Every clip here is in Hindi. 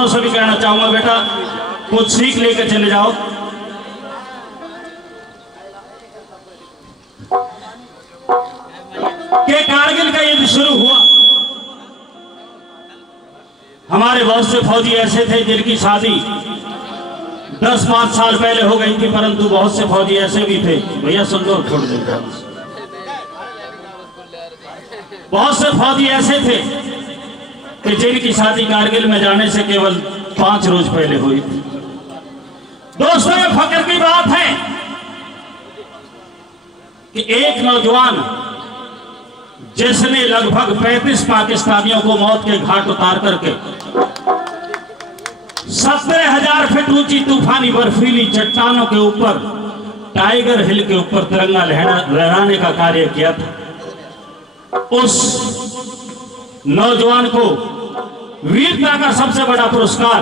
नौजवानों से भी कहना चाहूंगा, बेटा कुछ सीख लेकर चले जाओ। कि कारगिल का युद्ध शुरू हुआ, हमारे बहुत से फौजी ऐसे थे जिनकी शादी 10-5 साल पहले हो गई थी, परंतु बहुत से फौजी ऐसे भी थे, भैया सुन लो छोड़ दो, बहुत से फौजी ऐसे थे कि जिनकी शादी कारगिल में जाने से केवल 5 रोज पहले हुई थी। दोस्तों, ये फक्र की बात है कि एक नौजवान जिसने लगभग 35 पाकिस्तानियों को मौत के घाट उतार करके 17,000 फीट ऊंची तूफानी बर्फीली चट्टानों के ऊपर टाइगर हिल के ऊपर तिरंगा लहराने का कार्य किया था, उस नौजवान को वीरता का सबसे बड़ा पुरस्कार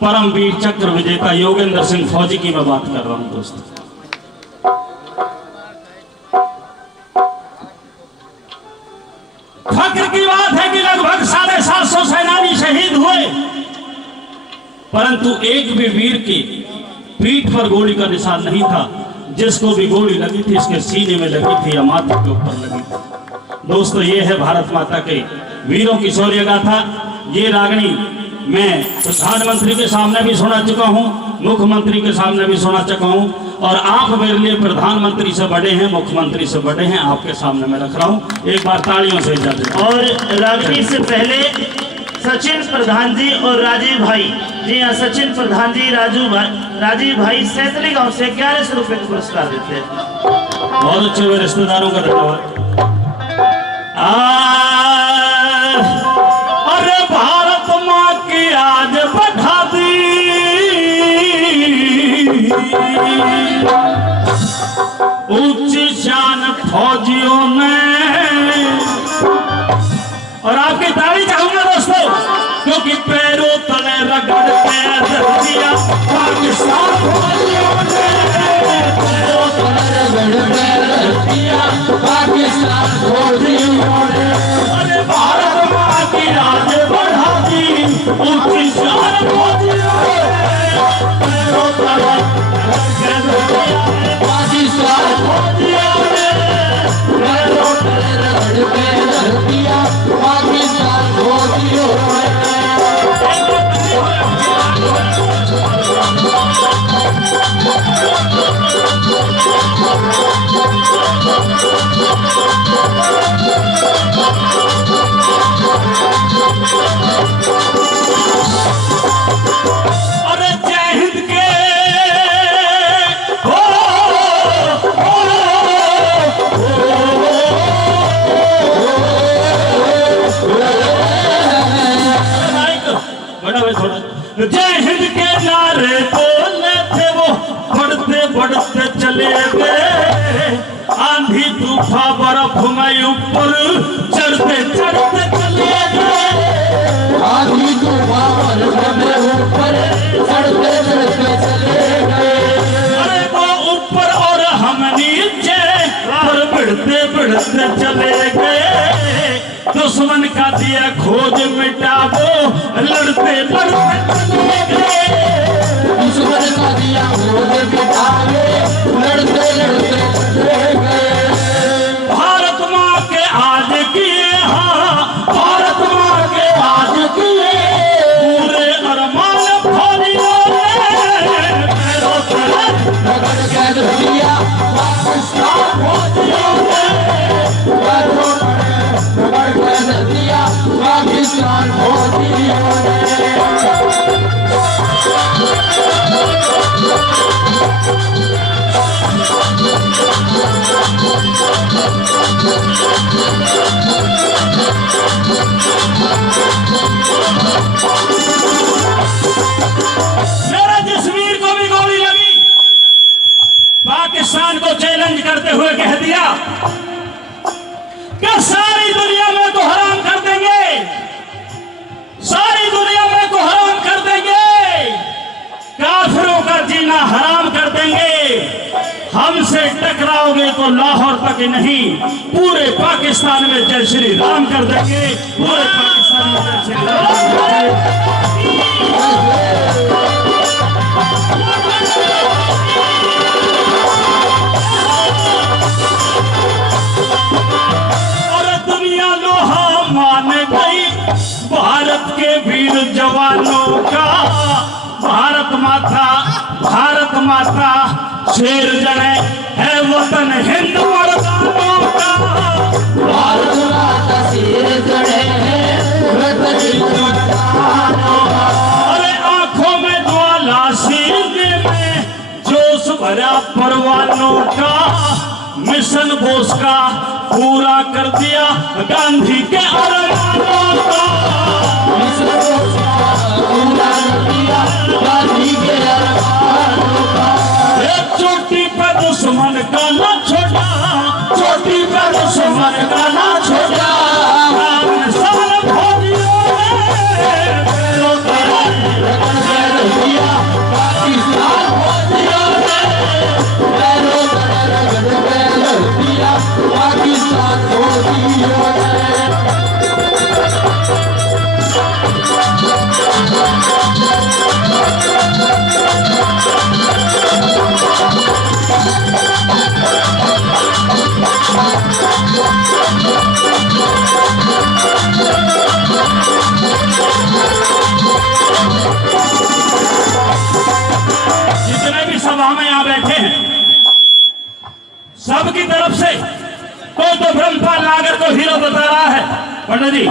परमवीर चक्र विजेता योगेंद्र सिंह फौजी की मैं बात कर रहा हूं। दोस्तों, फक्र की बात है कि लगभग 750 सेनानी शहीद हुए, परंतु एक भी वीर की पीठ पर गोली का निशान नहीं था। जिसको भी गोली लगी थी इसके सीने में लगी थी या माथे के ऊपर लगी थी। दोस्तों, ये है भारत माता के वीरों की शौर्य गाथा। ये रागनी मैं प्रधानमंत्री के सामने भी सुना चुका हूँ, मुख्यमंत्री के सामने भी सुना चुका हूँ, और आप मेरे लिए प्रधानमंत्री से बड़े हैं, मुख्यमंत्री से बड़े हैं, आपके सामने मैं रख रहा हूँ। एक बार तालियों से इजाजत। और रागनी से पहले सचिन प्रधान जी और राजीव भाई, जी हाँ, सचिन प्रधान जी, राजीव भाई सैतली गांव से 1100 रुपए का पुरस्कार देते हैं। बहुत अच्छे हुए, रिश्तेदारों का धन्यवाद। अरे भारत माँ की आज बढ़ा दी, ऊंची शान फौजियों ने, और आपकी ताली चाहूंगा दोस्तों, क्योंकि पैरों तले रगड़ के दिया पाकिस्तान फौजियों ने, पैरों तले रगड़ के दिया पाकिस्तान फौजियों ने। अरे भारत माँ की आज बढ़ा दी, ऊंची शान फौजियों ने, पैरों तले रगड़ के दिया पाकिस्तान फौजियों ने, पैरों तले रगड़ के दिया पाकिस्तान फौजियों ने। अरे जय हिंद के हो, बड़ा भाई थोड़ा, जय हिंद के नारे बोले थे वो, बढ़ते बढ़ते चले गए, आंधी तूफान बर्फ में ऊपर चढ़ते चढ़ते चले गए, आंधी तूफान बर्फ में ऊपर चढ़ते चढ़ते चले गए। अरे वो ऊपर और हम नीचे, और बढ़ते बढ़ते चले गए, दुश्मन का दिया खोज मिटावो, लड़ते लड़ते चले गए, दुश्मन का दिया खोज मिटावो, लड़ते लड़ते चले गए। भारत माँ के आज किए, हाँ भारत माँ के आज किए, पूरे अरमान फौजियों ने, पैरों तले रगड़ के दिया पाकिस्तान फौजियों ने, पैरों तले रगड़ के दिया पाकिस्तान फौजियों ने। मेरा जिस वीर को भी गोली लगी, पाकिस्तान को चैलेंज करते हुए कह दिया कि सारी दुनिया में को हराम कर देंगे, सारी दुनिया में को हराम कर देंगे, काफिरों का जीना हराम कर देंगे, हमसे टकराओगे तो लाहौर तक ही नहीं पूरे पाकिस्तान में जय श्री राम कर देंगे, पूरे पाकिस्तान में जय श्री राम कर देंगे। और दुनिया लोहा मान गई भारत के वीर जवानों का, भारत माता शेर जने है वतन हिंद मर्दानों का, भारत माता शेर जने है वतन हिंद मर्दानों का। अरे आंखों में ज्वाला सीने में जोश भरा परवानों का, मिशन बोस का पूरा कर दिया गांधी के अरमानों का, मिशन बोस का पूरा कर दिया गांधी के अरमानों का। एक चोटी पे दुश्मन का ना छोड़ा, चोटी पे दुश्मन का ना छोड़ा, साल फौजियों ने पैरों तले रगड़ दिया पाकिस्तान फौजियों ने, पैरों तले रगड़ दिया पाकिस्तान फौजियों ने। जितने भी सभा में यहाँ बैठे हैं सबकी तरफ से कोई तो ब्रह्मपाल नागर को हीरो बता रहा है पंडित जी,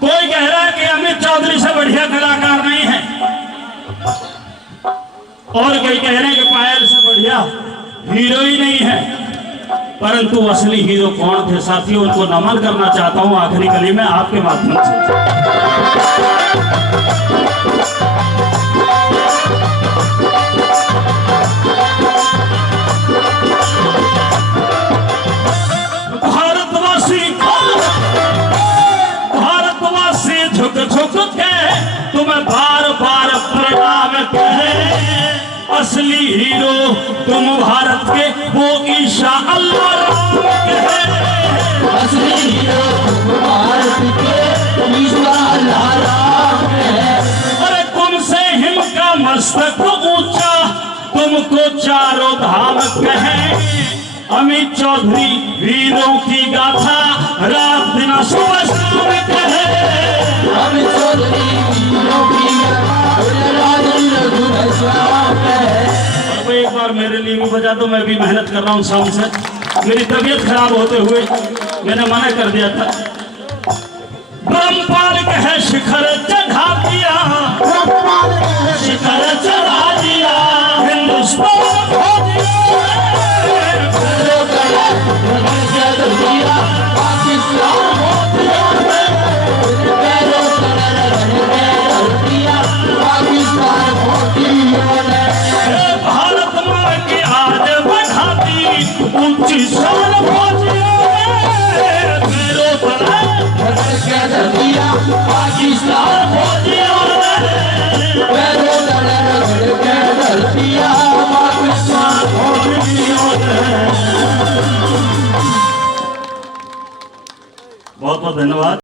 कोई कह रहा है कि अमित चौधरी से बढ़िया कलाकार नहीं है, और कोई कह रहे हैं कि पायल से बढ़िया हीरो ही नहीं है। परंतु असली हीरो कौन थे साथियों, उनको नमन करना चाहता हूं आखिरी कली में आपके माध्यम से। भारतवासी झुक झुक के तुम्हें बार बार प्रणाम कहे, असली हीरो तुम भारत के वो ईशा अल्लाह राम कहे, असली हीरो तुम भारत के ईशा अल्लाह राम कहे। अरे तुमसे हिम का मस्तक ऊंचा तुमको चारों धाम कहे, अमित चौधरी वीरों की गाथा रात दिन सुबह शाम कहे, अमित चौधरी वीरों की गाथा रात दिन सुबह शाम कहे। अब एक बार मेरे लिए भी बजा दो, मैं भी मेहनत कर रहा हूँ शाम से, मेरी तबीयत खराब होते हुए मैंने मना कर दिया था। ब्रह्मपाल कहे शिखर चढ़ा दिया, शिखर चढ़ा दिया हिंदुस्तान फौजियों ने, पाकिस्तान फौजियों ने, पैरों तले रगड़ दिया पाकिस्तान फौजियों ने। भारत माँ की आज बढ़ाती ऊंची शान फौजियों ने, पैरों तले रगड़ दिया पाकिस्तान फौजियों ने, पैरों तले रगड़ दिया पाकिस्तान फौजियों ने। बहुत बहुत धन्यवाद।